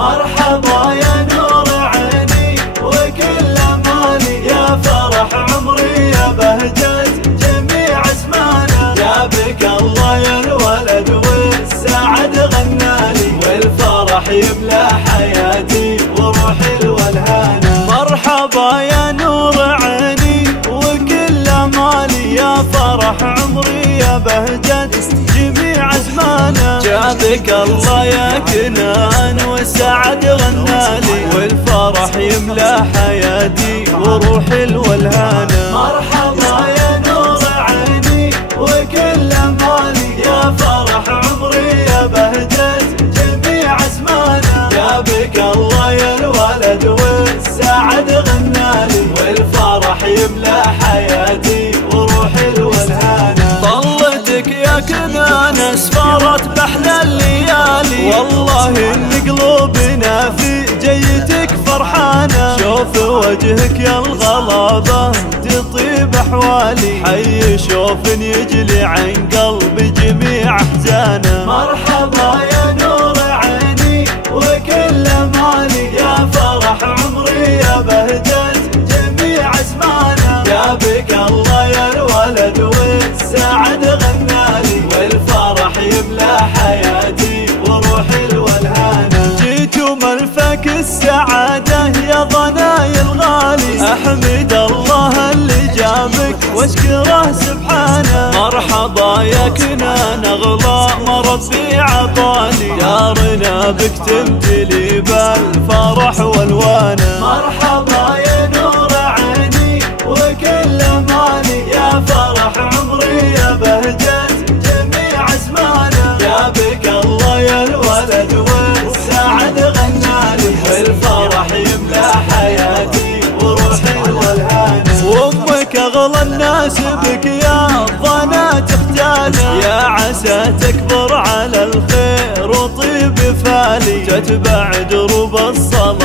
مرحبا يا نور عيني وكل مالي، يا فرح عمري يا بهجة جميع اسمانا، جابك الله يا الولد والسعد غنالي، والفرح يملى حياتي وروحي الولهانا. مرحبا يا نور عيني وكل مالي، يا فرح عمري يا بهجة جميع ازمانا، جابك الله يا كنان والسعد غنالي، والفرح يملى حياتي وروحي الولهانا. مرحبا يا نور عيني وكل مالي، يا فرح عمري يا بهجة جميع ازمانا، جابك الله يا الولد والسعد غنالي، والفرح يملى حياتي وروحي الولهانا. طلتك يا كنان اسفرت بأحلى الليالي، والله ان قلوبنا في جيتك فرحانه، شوف وجهك يا الغلابه تطيب احوالي، حي شوف يجلي عن قلبي جميع احزانه. مرحبا يا نور عيني وكل مالي، يا فرح عمري يا بهجة جميع ازمانا، جابك الله يا الولد والسعد غنالي، والفرح يملى حياتي وروحي الولهانا. جيتوا ملفك السعادة يا ضناي الغالي، احمد الله اللي جابك واشكره سبحانه. مرحبا يا كنان اغلى ما ربي عطاني، دارنا بك تمتلي بالفرح والوانا. مرحبا يا نور عيني وكل مالي، يا فرح عمري يا بهجة جميع ازمانا، جابك الله يا الولد والسعد غنالي، والفرح يملى حياتي وروحي الولهانا. وامك اغلى الناس بك يا الظنا تختانا، يا عسى تكبر على الخير وطيب فالي، تتبع دروب الصلاة